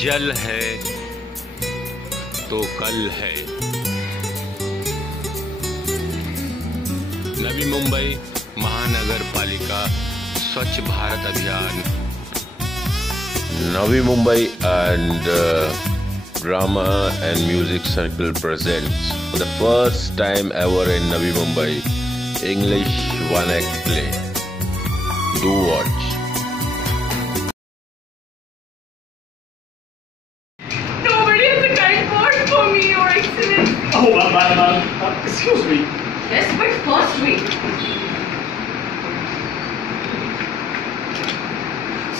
जल है तो कल है। नवी मुंबई महानगर पालिका स्वच्छ भारत अभियान, Navi Mumbai and Drama and Music Circle presents for the first time ever in Navi Mumbai English one-act play. Do watch. Nobody has a kind word for me, Your Excellency. Oh, madam, excuse me. Yes, but first wait.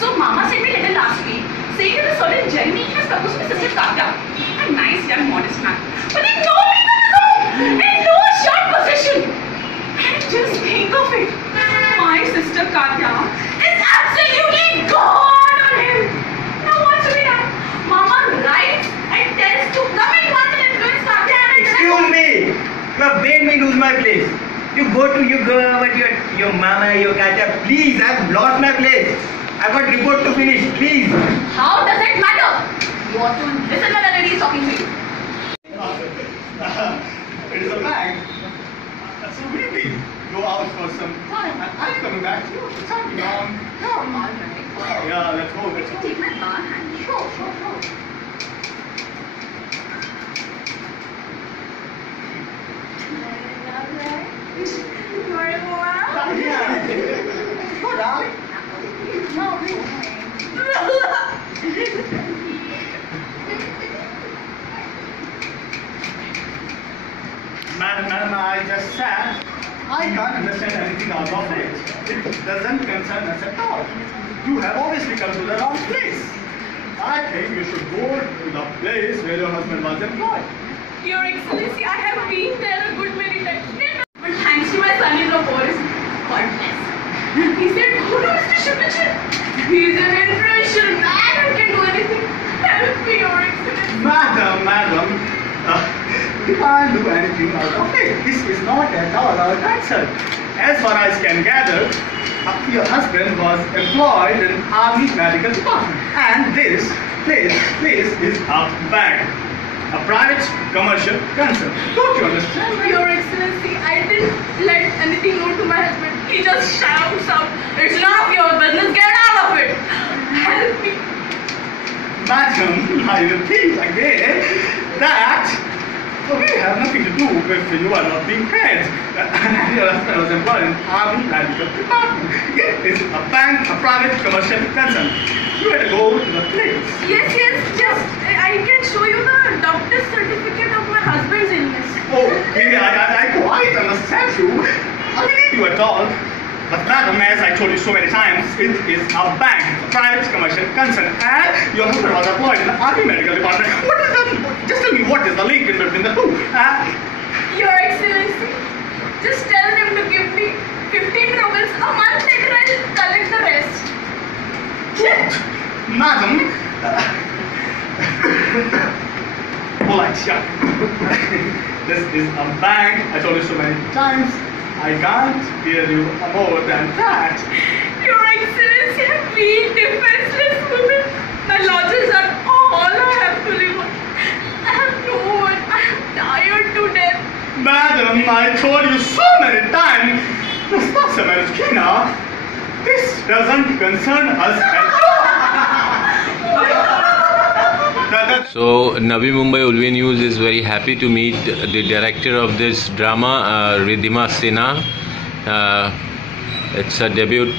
So, Mama sent me a letter last week saying that a certain Jeremy has proposed to Sister Kavya, a nice young modest man. But then nobody will know in no short possession. And just think of it. My sister Kavya is absolutely gone on him. Now what's to be done? Mama writes and tells to come at once and influence Kavya and Excuse me. You have made me lose my place. You go with your mama, your Katya. Please, I have lost my place. I've got report to finish, please. How does it matter? You ought to listen when the lady is talking to you. It is a bag. So maybe go out for some time and I'm coming back to you. It's happening on. Come on, right? Yeah, let's go. Take my bar hand. Sure. Go, darling. Madam, I just said I can't understand anything out of it. It doesn't concern us at all. You have obviously come to the wrong place. I think you should go to the place where your husband was employed. Your Excellency, I have been there a good many times. But thanks to my son-in-law, Boris, God bless. He said, go to Mr. Shubhachan. He's an influential man who can do anything. Help me, Your Excellency. Madam, we can't do anything out of it. This is not at all our concern. As far as I can gather, your husband was employed in Army Medical Department. And this place is a bank. A private commercial concern. Don't you understand? Your Excellency, I didn't let anything known to my husband. He just shouts out, it's none of your business, get out of it. Help me. Madam, I repeat again that we have nothing to do with you are not being paid. Your husband was employed in Army Medical Department. It is a bank, a private commercial concern. You had to go to the place. Yes, just I can show you the doctor's certificate of my husband's illness. Okay, I quite understand you. I believe you at all. But madam, as I told you so many times, it is a bank, a private commercial concern, and your husband was employed in the Army Medical Department. What is that? Just tell me what is the link in between the two? Your Excellency, just tell them to give me 15 rubles. A month later, I'll collect the rest. What? Madam? Polite, yeah. This is a bank. I told you so many times. I can't hear you more than that. Your Excellency, I'm weak, defenseless woman. My lodges are all I have to live on. I have no one. I am tired to death. Madam, I told you so many times. Nastasiya Marushkina, this doesn't concern us at all. So Navi Mumbai Ulvi News is very happy to meet the director of this drama, Riddhima Sinha. It's a debut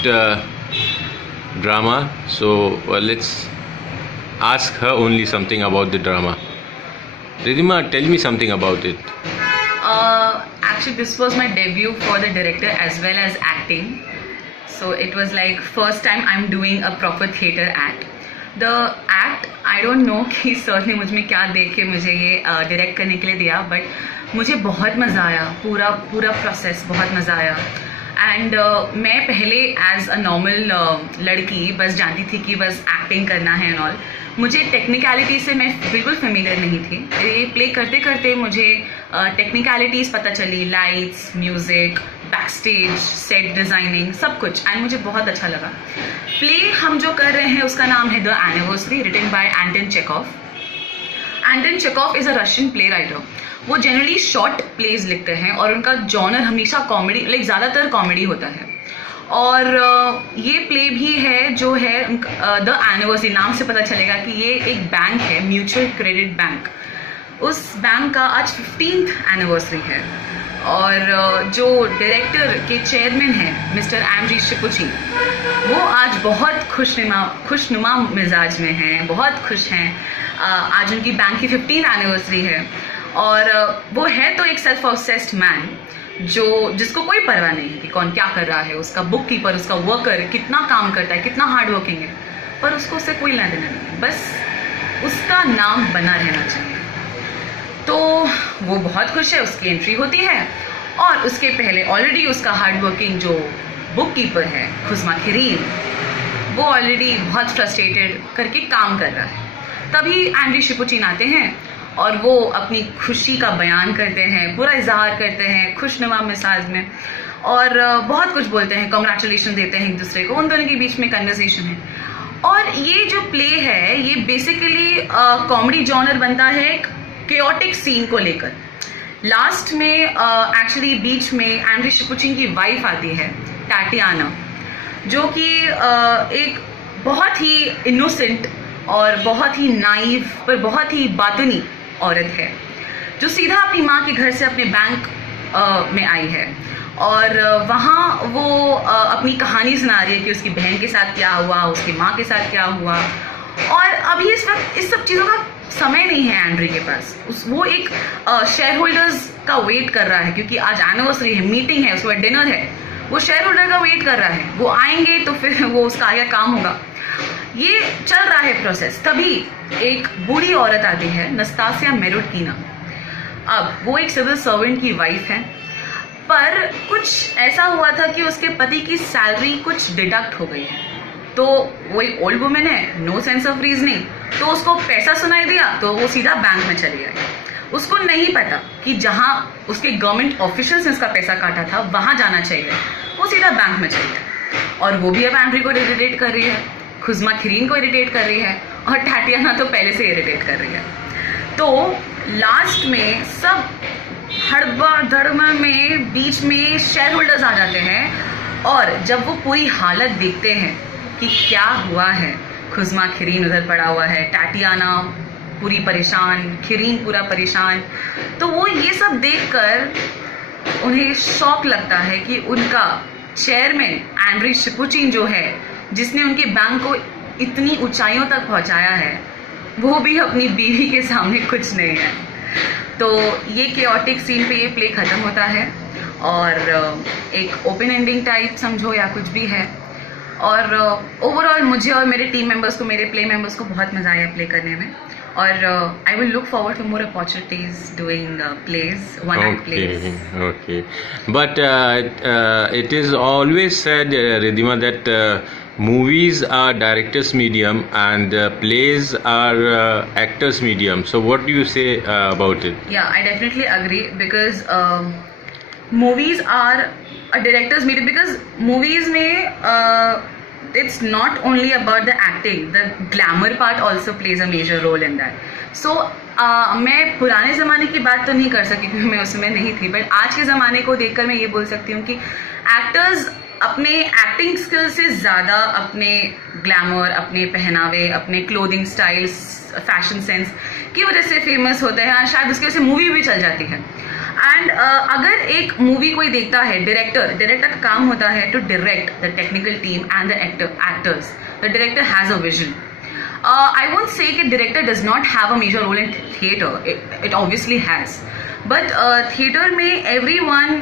drama, so let's ask her only something about the drama. Riddhima, tell me something about it. Actually, this was my debut for the director as well as acting. So it was like first time I'm doing a proper theatre act. The act, I don't know कि सर ने मुझ में क्या देख के मुझे ये डायरेक्ट करने के लिए दिया, बट मुझे बहुत मज़ा आया. पूरा प्रोसेस बहुत मज़ा आया. एंड मैं पहले एज अ नॉर्मल लड़की बस जानती थी कि बस एक्टिंग करना है एंड ऑल. मुझे टेक्निकलिटी से मैं बिल्कुल फेमिलियर नहीं थी. ये प्ले करते करते मुझे टेक्निकलिटीज़ पता चली, lights, music, back stage, set designing, सब कुछ, एंड मुझे बहुत अच्छा लगा। प्ले हम जो कर रहे हैं उसका नाम है the anniversary, written by Anton Chekhov. Anton Chekhov is a Russian play writer. वो जनरली शॉर्ट प्लेज लिखते हैं और उनका जॉनर हमेशा कॉमेडी, लाइक ज़्यादातर कॉमेडी होता है। और ये प्ले भी है जो है द एनिवर्सरी, नाम से पता चलेगा कि ये एक बैंक है, म्यूचुअल क्रेडिट बैंक। उस बैंक का आज 15th एनिवर्सरी है और जो डायरेक्टर के चेयरमैन हैं मिस्टर एंड्री शिपुची, वो आज बहुत खुशनुमा मिजाज में हैं, बहुत खुश हैं। आज उनकी बैंक की 15th एनिवर्सरी है और वो है तो एक सेल्फ ऑब्सेस्ड मैन जिसको कोई परवाह नहीं है कि कौन क्या कर रहा है, उसका बुक कीपर, उसका वर्कर कितना काम करता है, कितना हार्ड वर्किंग है, पर उसको उससे कोई लेना देना नहीं है, बस उसका नाम बना रहना चाहिए। तो वो बहुत खुश है, उसकी एंट्री होती है और उसके पहले ऑलरेडी उसका हार्ड वर्किंग जो बुक कीपर है खुजमा खिरीन, वो ऑलरेडी बहुत फ्रस्ट्रेटेड करके काम कर रहा है। तभी एंड्री शिपुचिन आते हैं और वो अपनी खुशी का बयान करते हैं, पूरा इजहार करते हैं खुशनुमा मिजाज में और बहुत कुछ बोलते हैं, कॉन्ग्रेचुलेशन देते हैं एक दूसरे को। उन दोनों के बीच में कन्वर्सेशन है और ये जो प्ले है ये बेसिकली कॉमेडी जॉनर बनता है एक केओटिक सीन को लेकर। लास्ट में एक्चुअली बीच में एंड्री शिपुचिन की वाइफ आती है टाटियाना, जो कि एक बहुत ही इनोसेंट और बहुत ही नाइव पर बहुत ही बातनी औरत है, जो सीधा अपनी माँ के घर से अपने बैंक में आई है और वहाँ वो अपनी कहानी सुना रही है कि उसकी बहन के साथ क्या हुआ, उसकी माँ के साथ क्या हुआ। और अभी इस वक्त इस सब चीज़ों का समय नहीं है एंड्री के पास। वो एक शेयर होल्डर्स का वेट कर रहा है क्योंकि आज एनिवर्सरी है, मीटिंग है, उसके बाद डिनर है, वो शेयर होल्डर का वेट कर रहा है, वो आएंगे तो फिर वो उसका आगे काम होगा। ये चल रहा है प्रोसेस। तभी एक बूढ़ी औरत आती है, नस्तासिया मेरुटकीना। अब वो एक सिविल सर्वेंट की वाइफ है, पर कुछ ऐसा हुआ था कि उसके पति की सैलरी कुछ डिडक्ट हो गई है, तो वो एक ओल्ड वुमेन है, नो सेंस ऑफ रीजनिंग, तो उसको पैसा सुनाई दिया तो वो सीधा बैंक में चली गई। उसको नहीं पता कि जहां उसके गवर्नमेंट ऑफिशियल्स ने उसका पैसा काटा था वहां जाना चाहिए, वो सीधा बैंक में चली गई। और वो भी अब एंड्री को इरिटेट कर रही है, खुजमा खिरीन को इरिटेट कर रही है और टाटियाना तो पहले से इरिटेट कर रही है। तो लास्ट में सब हड़बड़ धड़बड़ में बीच में शेयर होल्डर्स आ जाते हैं और जब वो पूरी हालत देखते हैं कि क्या हुआ है, खुजमा खिरीन उधर पड़ा हुआ है, टाटियाना पूरी परेशान, खिरीन पूरा परेशान, तो वो ये सब देखकर उन्हें शौक लगता है कि उनका चेयरमैन एंड्री शिपुचिन जो है, जिसने उनके बैंक को इतनी ऊंचाइयों तक पहुंचाया है, वो भी अपनी बीवी के सामने कुछ नहीं है। तो ये केओटिक सीन पे ये प्ले खत्म होता है और एक ओपन एंडिंग टाइप समझो या कुछ भी है। और ओवरऑल मुझे और मेरे टीम मेंबर्स को, मेरे प्ले मेंबर्स को बहुत मजा आया प्ले करने में और I will look forward to more opportunities doing plays, one act plays. Okay. But it is always said, Ridhima, that movies are director's medium and plays are actor's medium. So what do you say about it? Yeah, I definitely agree because movies are a director's medium because movies में it's not only about the acting, the glamour part also plays a major role in that. So मैं पुराने ज़माने की बात तो नहीं कर सकती क्योंकि मैं उसमें नहीं थी, बट आज के ज़माने को देखकर मैं ये बोल सकती हूँ कि एक्टर्स अपने एक्टिंग स्किल से ज़्यादा अपने ग्लैमर, अपने पहनावे, अपने क्लोथिंग स्टाइल्स, फैशन सेंस की वजह से फेमस होते हैं, शायद उसकी वजह से मूवी भी चल जाती है। एंड अगर एक मूवी कोई देखता है, डायरेक्टर का काम होता है to direct the technical team and the actors. The director has a vision. I won't say that director does not have a major role in theatre. It obviously has, but theatre में everyone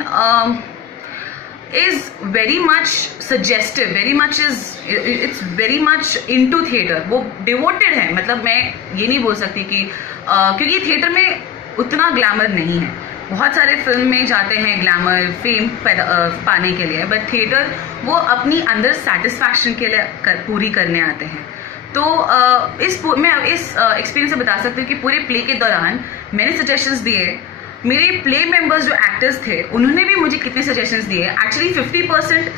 is very much suggestive, it's very much into theatre. वो devoted है, मतलब मैं ये नहीं बोल सकती कि क्योंकि theatre में उतना ग्लैमर नहीं है. बहुत सारे फिल्म में जाते हैं ग्लैमर, फेम पाने के लिए, बट थिएटर वो अपनी अंदर सेटिस्फैक्शन के लिए पूरी करने आते हैं. तो मैं इस एक्सपीरियंस से बता सकती हूँ कि पूरे प्ले के दौरान मैंने सजेशंस दिए मेरे प्ले मेंबर्स जो एक्टर्स थे उन्होंने भी मुझे कितने सजेशंस दिए. एक्चुअली 50%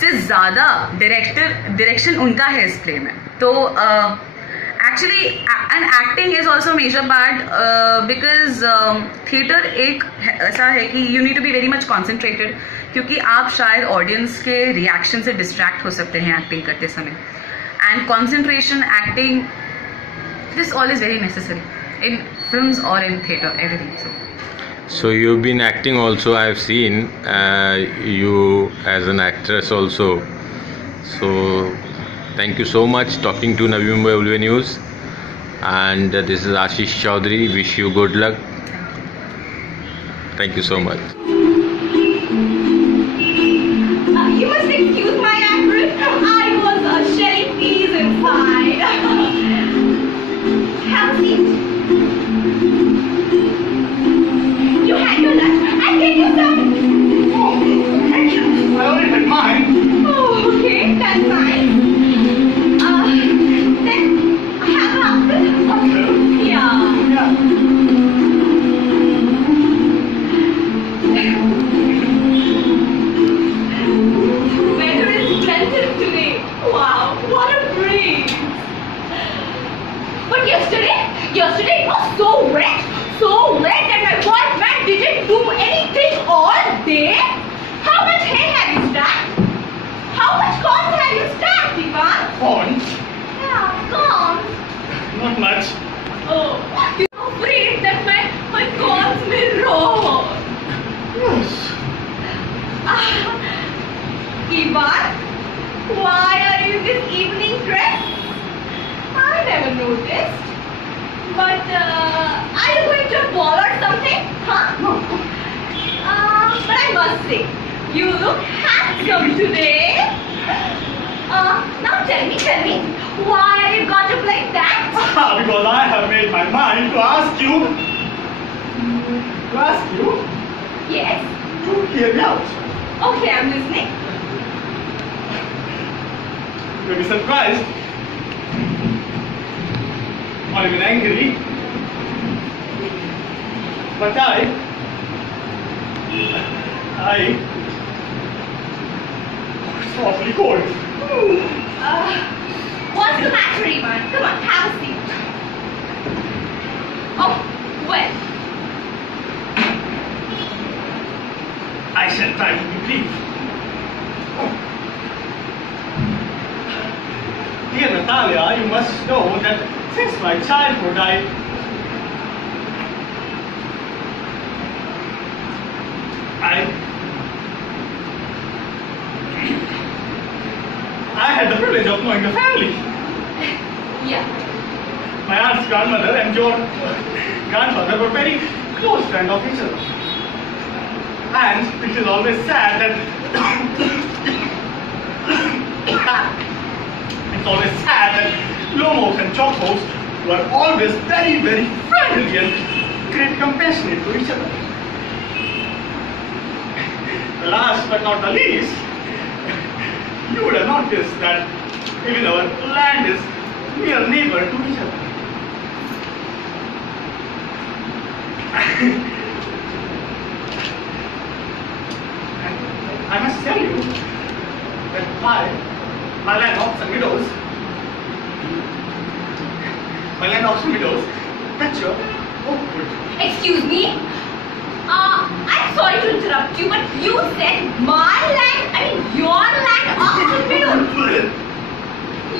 से ज़्यादा डायरेक्शन उनका है इस प्ले में. तो actually and acting is also major part because theatre एक ऐसा है कि you need to be very much concentrated, क्योंकि आप शायद ऑडियंस के रिएक्शन से डिस्ट्रैक्ट हो सकते हैं एक्टिंग करते समय. And concentration, acting, this all is very necessary in films or in theater, everything. So you've been acting also. I've seen you as an actress also. So thank you so much talking to Navi Mumbai Ulve News. And this is Ashish Chaudhary. Wish you good luck. Thank you so much. You must excuse my actress. I was shedding peas inside. Have a seat. You had your lunch. I'll get you some. Oh, thank you. I already had mine. Oh, okay, that's nice. Then have an apple. Apple? Yeah. Yeah. Weather is splendid today. Wow, what a breeze. But yesterday it was so wet that my boyfriend didn't do anything all day. How much hay have you stacked? How much corn have you stacked, Ivan? Corn? Yeah, corn. Not much. Oh, you're afraid that my corns may rot. Yes. Ivan, why are you in this evening dress? I never noticed. But are you going to a ball or something? Huh? No. But I must say, you look handsome today. Now tell me, why are you got up like that? Because I have made my mind to ask you. Yes. To hear me out. Okay, I'm listening. You'll be surprised. Or even angry. But it's awfully cold. What's the matter, Ivan? Come on, have a seat. Oh, well. I shall try to be brief. Dear Natalia, you must know that since my childhood I had the privilege of knowing the family. Yeah. My aunt's grandmother and your grandfather were very close friends of each other. And it is always sad that Lomos and Chocos were always very, very friendly and great compassionate to each other. Last but not the least, you would have noticed that even our land is near neighbor to each other. I must tell you that my land Oxon Meadows, picture Oakwood. Excuse me? I'm sorry to interrupt you, but you said my land, your land, Oxon Meadows.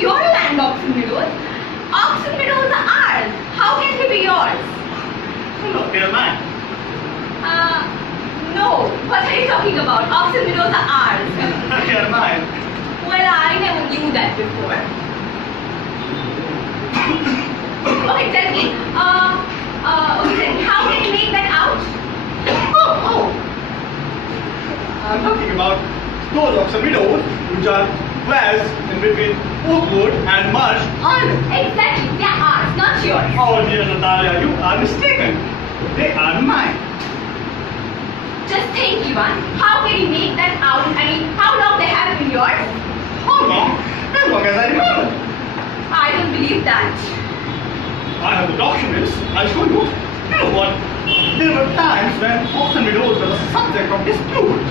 Your land, Oxon Meadows? Oxon Meadows are ours. How can they be yours? No, they are mine. No. What are you talking about? Oxon Meadows are ours. They are mine. Well, I never knew that before. Okay, tell me. How can you make that out? Oh! I'm talking about those Oxon Meadows which are west in between Oakwood and Marsh Island. Exactly, they are ours, not yours. Oh dear Natalia, you are mistaken. They are mine. Just think, Ivan. How can you make that out? How long they have been yours? How long? As long as I remember. I don't believe that. I have the documents. I'll show you. You know what? There were times when auction widows were the subject of dispute.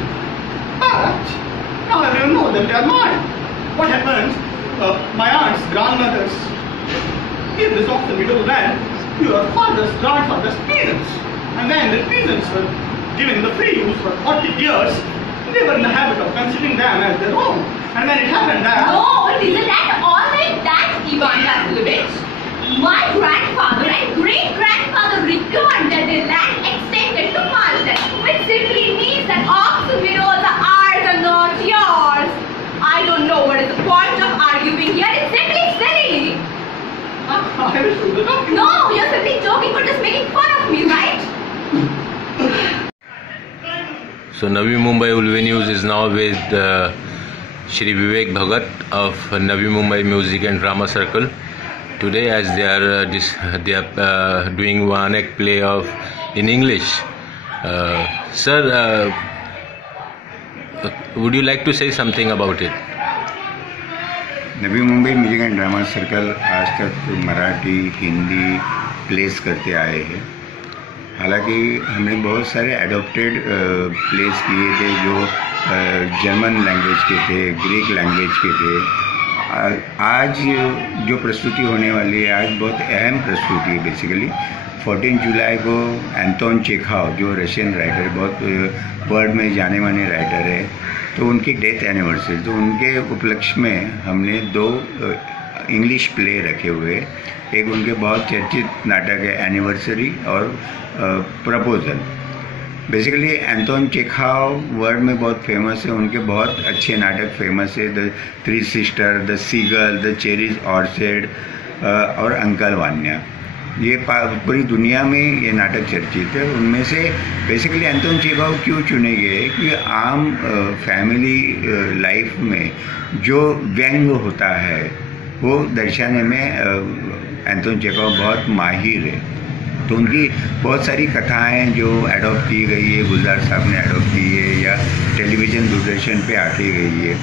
But now everyone knows that they are mine. What happens? My aunt's grandmothers give this auction widow land to your father's grandfather's peasants. And then the peasants were given the free use for 40 years. They were in the habit of considering them as their own. And then it happened that... No, it isn't at all like that, Ivan Vasilovich. My grandfather and great-grandfather recommended the land extended to Marsden, which simply means that auction widows are ours and not yours. I don't know what is the point of arguing here. It's simply silly. No, you're simply joking or just making fun of me, right? So Navi Mumbai Ulve News is now with Shri Vivek Bhagat of Navi Mumbai Music and Drama Circle. Today, as they are doing one act play of in English. Sir, would you like to say something about it? Navi Mumbai music and drama circle आज तक मराठी हिंदी प्लेस करते आए हैं। हालांकि हमने बहुत सारे adopted place किए थे जो जर्मन लैंग्वेज के थे, ग्रीक लैंग्वेज के थे। आज जो प्रस्तुति होने वाली है, आज बहुत अहम प्रस्तुति है। बेसिकली 14 जुलाई को एंटोन चेखव, जो रशियन राइटर, बहुत वर्ल्ड में जाने माने राइटर है, तो उनकी डेथ एनिवर्सरी, तो उनके उपलक्ष्य में हमने 2 इंग्लिश प्ले रखे हुए। एक उनके बहुत चर्चित नाटक है एनिवर्सरी और proposal. Basically Anton Chekhov world में बहुत फेमस है, उनके बहुत अच्छे नाटक फेमस है। The 3 sister, the seagull, the cherries orchard और अंकल वान्या, ये पूरी दुनिया में ये नाटक चर्चित है। उनमें से बेसिकली एंटोन चेखव क्यों चुने गए कि आम फैमिली लाइफ में जो व्यंग होता है वो दर्शाने में एंटोन चेखव बहुत माहिर है। तो उनकी बहुत सारी कथाएं जो एडॉप्ट की गई है, गुलजार साहब ने एडॉप्ट की है या टेलीविज़न दूरदर्शन पे आके गई है।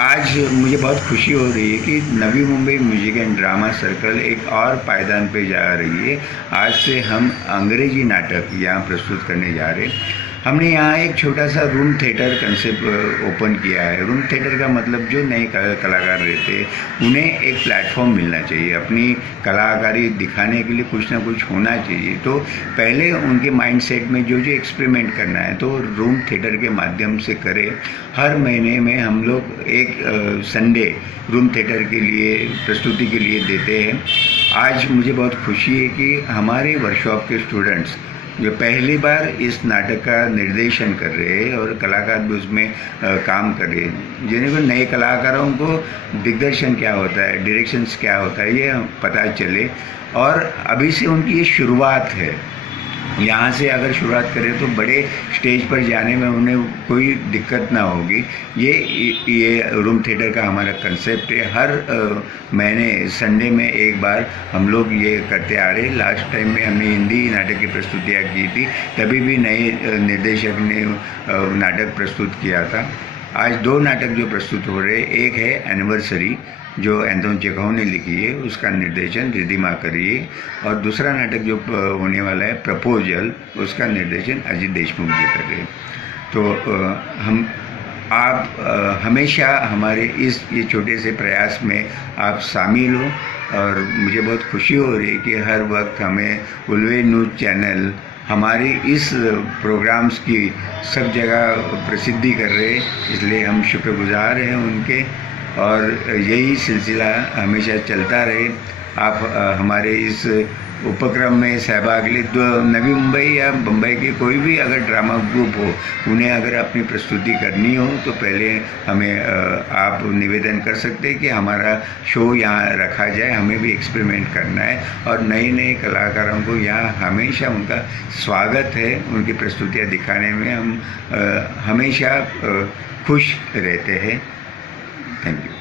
आज मुझे बहुत खुशी हो रही है कि Navi Mumbai music and drama circle एक और पायदान पे जा रही है। आज से हम अंग्रेजी नाटक यहाँ प्रस्तुत करने जा रहे हैं। हमने यहाँ एक छोटा सा रूम थिएटर कंसेप्ट ओपन किया है। रूम थिएटर का मतलब जो नए कलाकार रहते हैं उन्हें एक प्लेटफॉर्म मिलना चाहिए, अपनी कलाकारी दिखाने के लिए कुछ ना कुछ होना चाहिए। तो पहले उनके माइंडसेट में जो एक्सपेरिमेंट करना है तो रूम थिएटर के माध्यम से करें। हर महीने में हम लोग एक संडे रूम थिएटर के लिए प्रस्तुति के लिए देते हैं। आज मुझे बहुत खुशी है कि हमारे वर्कशॉप के स्टूडेंट्स जो पहली बार इस नाटक का निर्देशन कर रहे हैं और कलाकार भी उसमें काम कर रहे हैं, जिन्हें नए कलाकारों को दिग्दर्शन क्या होता है, डायरेक्शंस क्या होता है, ये पता चले। और अभी से उनकी ये शुरुआत है। यहाँ से अगर शुरुआत करें तो बड़े स्टेज पर जाने में उन्हें कोई दिक्कत ना होगी। ये रूम थिएटर का हमारा कंसेप्ट है। हर महीने संडे में एक बार हम लोग ये करते आ रहे। लास्ट टाइम में हमने हिंदी नाटक की प्रस्तुतियाँ की थी, तभी भी नए निर्देशक ने नाटक प्रस्तुत किया था। आज 2 नाटक जो प्रस्तुत हो रहे, एक है एनिवर्सरी जो एंटोन चेखव ने लिखी है, उसका निर्देशन रिद्धिमा करिए, और दूसरा नाटक जो होने वाला है प्रपोजल, उसका निर्देशन अजीत देशमुख जी कर रहे हैं। तो आप हमेशा हमारे ये छोटे से प्रयास में आप शामिल हो, और मुझे बहुत खुशी हो रही है कि हर वक्त हमें उल्वे न्यूज़ चैनल हमारी इस प्रोग्राम्स की सब जगह प्रसिद्धि कर रहे हैं। इसलिए हम शुक्रगुजार हैं उनके, और यही सिलसिला हमेशा चलता रहे। आप हमारे इस उपक्रम में सहभाग ले। नवी मुंबई या मुंबई के कोई भी अगर ड्रामा ग्रुप हो, उन्हें अगर अपनी प्रस्तुति करनी हो तो पहले हमें आप निवेदन कर सकते हैं कि हमारा शो यहाँ रखा जाए। हमें भी एक्सपेरिमेंट करना है, और नए नए कलाकारों को यहाँ हमेशा उनका स्वागत है। उनकी प्रस्तुतियाँ दिखाने में हम हमेशा खुश रहते हैं। Thank you.